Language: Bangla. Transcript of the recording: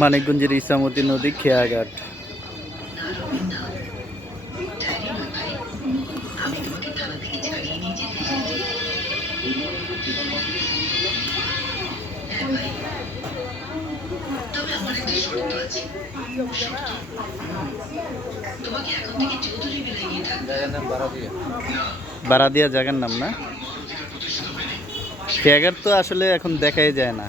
মানিকগঞ্জের ইসামতি নদী খেয়াঘাট। বারাদিয়া জায়গার নাম না? খেয়াঘাট তো আসলে এখন দেখাই যায় না।